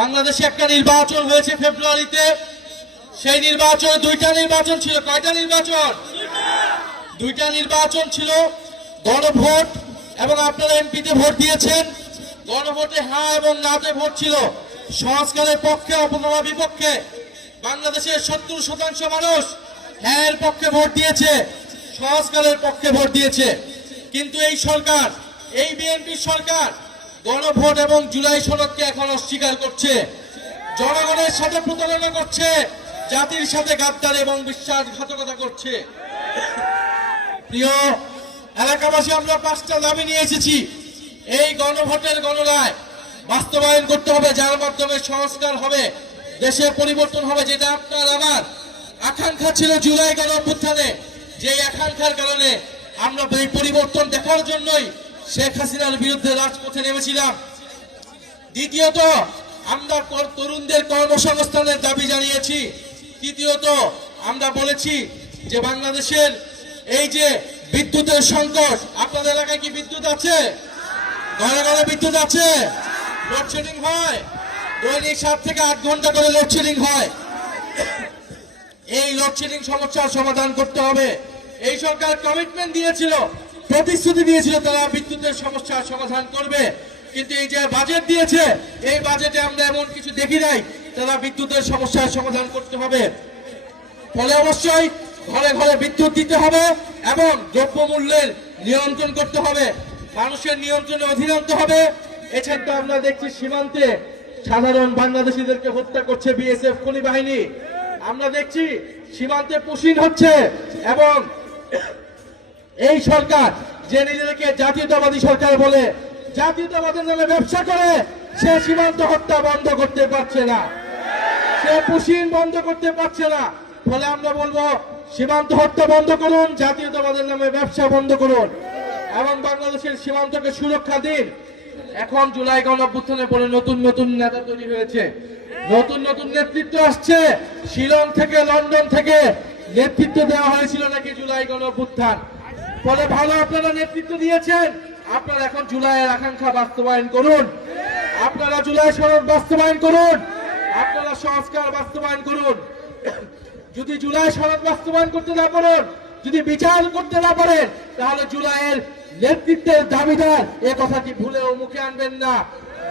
বাংলাদেশে একটা নির্বাচন হয়েছে ফেব্রুয়ারিতে। সেই নির্বাচনে দুইটা নির্বাচন ছিল। কয়টা নির্বাচন? দুইটা নির্বাচন ছিল, গণভোট এবং আপনারা এমপিতে ভোট দিয়েছেন। গণভোটে হ্যাঁ এবং নাতে ভোট ছিল। সংস্কারের পক্ষে অথবা বিপক্ষে বাংলাদেশের 70% মানুষ হ্যাঁ এর পক্ষে ভোট দিয়েছে, সংস্কারের পক্ষে ভোট দিয়েছে। কিন্তু এই সরকার, এই বিএনপি সরকার গণভোট এবং জুলাই সনদকে এখন অস্বীকার করছে, জনগণের সাথে প্রতারণা করছে, জাতির সাথে গাদ্দারি এবং বিশ্বাসঘাতকতা করছে। প্রিয় এলাকাবাসী, আমরা 5টা দাবি নিয়ে এসেছি। এই গণভোটের গণরায় বাস্তবায়ন করতে হবে, যার মাধ্যমে সংস্কার হবে, দেশে পরিবর্তন হবে, যেটা আপনার আমার আকাঙ্ক্ষা ছিল জুলাই গণঅভ্যুত্থানে। যে আকাঙ্ক্ষার কারণে আমরা এই পরিবর্তন দেখার জন্যই শেখ হাসিনার বিরুদ্ধে রাজপথে নেমেছিলাম। দ্বিতীয়ত, আমরা তরুণদের কর্মসংস্থানের দাবি জানিয়েছি। তৃতীয়ত, আমরা বলেছি যে বাংলাদেশের এই যে বিদ্যুতের সংকট, আপনাদের এলাকায় কি বিদ্যুৎ আছে? ঘরে ঘরে বিদ্যুৎ আছে? লোডশেডিং হয়, দৈনিক 7 থেকে 8 ঘন্টা করে লোডশেডিং হয়। এই লোডশেডিং সমস্যার সমাধান করতে হবে। এই সরকার কমিটমেন্ট দিয়েছিল, প্রতিশ্রুতি দিয়েছিল তারা বিদ্যুতের সমস্যার সমাধান করবে, কিন্তু এই যে বাজেট দিয়েছে, এই বাজেটে আমরা এমন কিছু দেখি নাই তারা বিদ্যুতের সমস্যার সমাধান করতে হবে। ফলে অবশ্যই ঘরে ঘরে বিদ্যুৎ দিতে হবে এবং দ্রব্যমূল্যের নিয়ন্ত্রণ করতে হবে, মানুষের নিয়ন্ত্রণে অধীন আনতে হবে। এছাড়া আমরা দেখছি সীমান্তে সাধারণ বাংলাদেশিদেরকে হত্যা করছে বিএসএফ খনি বাহিনী। আমরা দেখছি সীমান্তে পুশিন হচ্ছে এবং এই সরকার যে নিজেদেরকে জাতীয়তাবাদী সরকার বলে, জাতীয়তাবাদের নামে ব্যবসা করে, সে সীমান্ত হত্যা বন্ধ করতে পারছে না, সে পুশিন বন্ধ করতে পারছে না। ফলে আমরা বলবো সীমান্ত হত্যা বন্ধ করুন, জাতীয়তাবাদের নামে ব্যবসা বন্ধ করুন এবং বাংলাদেশের সীমান্তকে সুরক্ষা দিন। এখন জুলাই গণঅভ্যুত্থানের পরে নতুন নতুন নেতা তৈরি হয়েছে, নতুন নতুন নেতৃত্ব আসছে। শিলং থেকে, লন্ডন থেকে নেতৃত্ব দেওয়া হয়েছিল নাকি জুলাই গণঅভ্যুত্থান। ফলে ভালো আপনারা নেতৃত্ব দিয়েছেন, আপনারা এখন জুলাইয়ের আকাঙ্ক্ষা বাস্তবায়ন করুন, আপনারা জুলাই সনদ বাস্তবায়ন করুন, আপনারা সংস্কার বাস্তবায়ন করুন। যদি জুলাই সনদ বাস্তবায়ন করতে না পারেন, যদি বিচার করতে না পারেন, তাহলে জুলাইয়ের নেতৃত্বের দাবিদার এ কথাটি ভুলেও মুখে আনবেন না।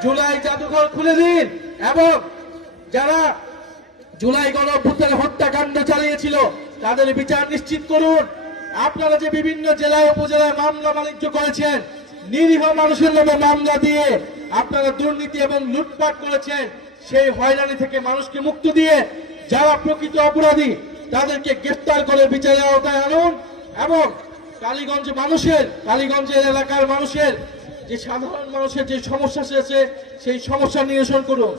জুলাই জাদুঘর খুলে দিন এবং যারা জুলাই গণঅভ্যুত্থানে হত্যাকাণ্ড চালিয়েছিল তাদের বিচার নিশ্চিত করুন। আপনারা যে বিভিন্ন জেলায় উপজেলায় মামলা বাণিজ্য করেছেন, নিরীহ মানুষের নামে মামলা দিয়ে আপনারা দুর্নীতি এবং লুটপাট করেছেন, সেই হয়রানি থেকে মানুষকে মুক্ত দিয়ে যারা প্রকৃত অপরাধী তাদেরকে গ্রেফতার করে বিচারের আওতায় আনুন এবং কালীগঞ্জের এলাকার মানুষের যে সাধারণ মানুষের যে সমস্যা আছে সেই সমস্যা নিরসন করুন।